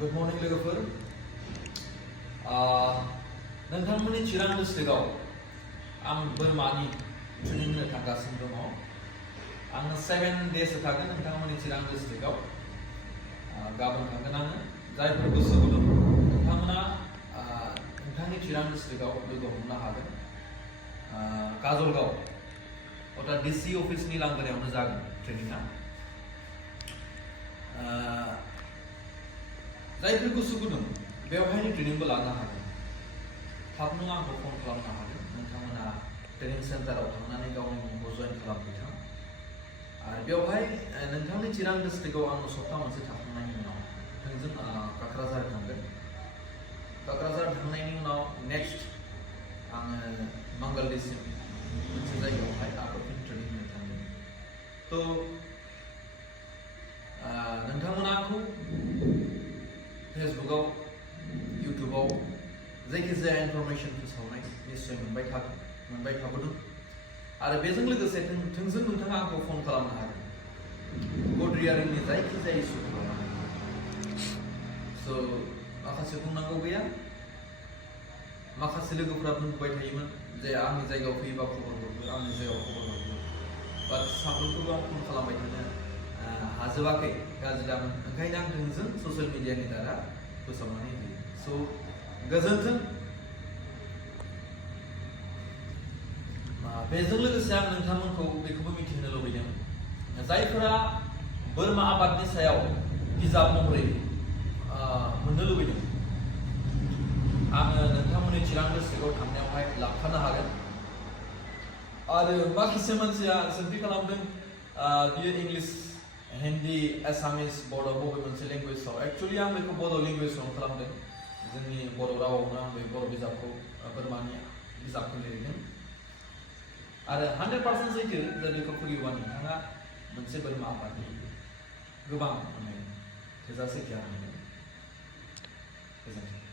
Good morning लोगोफोर नोंथांमोननि चिरां डिस्ट्रिक्टआव आं बोरमानि ट्रेनिं होनो थांगासिनो दङ आङो 7 days थागोन नोंथांमोननि चिरां डिस्ट्रिक्टआव गाबोन थांगोन आङो जायफोर गोसो गुदुं नोंथांमोना नोंथांनि चिरां डिस्ट्रिक्टआव लोगो हमनो हागोन काजलगाव अर्थात डिसि अफिसनि लांगोनायावनो जागोन ट्रेनिंआ जायफोर गोसो गुदुं बेवहायनो ट्रेनिंबो लानो हागोन थाबनो आंखौ फन खालामनो हागोन नोंथांमोना ट्रेनिं सेन्टाराव थांनानै गावनि मुंखौ जइन खालामहैथों आरो बेवहाय नोंथांनि चिरां डिस्ट्रिक्टआव आङो सप्ता मोनसे थांखांनायनि उनाव थोंजों क'क्राझार थांगोन क'क्राझार थांनायनि उनाव नेक्स्ट आङो मंगलदैसिम मोनसे जायगायावहाय आबादनि ट्रेनिं होनो थांगोन थ' नोंथांमोना आंखौ फेसबुकआव इउटुबाव जायखिजाया इनफरमेशन फोसावनाय निश्चय मोनबाय थाबोदों आरो बेजों लोगोसे थोंजों नोंथाङा आंखौ फन खालामनो हागोन गड रियारिंनि जायखिजाया इस्युखौ लानानै स' माखासे बुंनांगौ गैया माखासे लोगोफोरा बुंबाय थायोमोन जे आंनि जायगायाव फैयोबा खबर हरगोन आंनि जायगायाव खबर हरगोन बाट साफ्रोमखौबो आं फन खालामबाय थानो हाजोबाखै गाज्रि दामोन ओंखायनो आं थोंजों ससियेल मिडियानि दारा फोसावनानै होयो स' गोजोन्थों बेजों लोगोसे आं नोंथांमोनखौ बेखौबो मिथिहोनो लुबैदों जायफोरा बोरमा आबादनि सायाव बिजाब महरै मोननो लुबैदों आङो नोंथांमोननि चिरां डिस्ट्रिक्टआव थांनायावहाय लांफानो हागोन आरो माखासे मानसिया सोंथि खालामदों बियो इंलिश हिन्दी एसामिस बर' बबे मोनसे लेंगुवेजाव एक्चुअलि आं बेखौ बर' लेंगुवेजाव खालामदों जोंनि बर' रावावनो आं बे बर' बिजाबखौ बोरमानि बिजाबखौ लिरदों आरो 100% सैथो जे बेखौ फरायोबा नोंथाङा मोनसे बोरमा आबादनि गोबां थोजासे गियान मोनो गोजोन्थों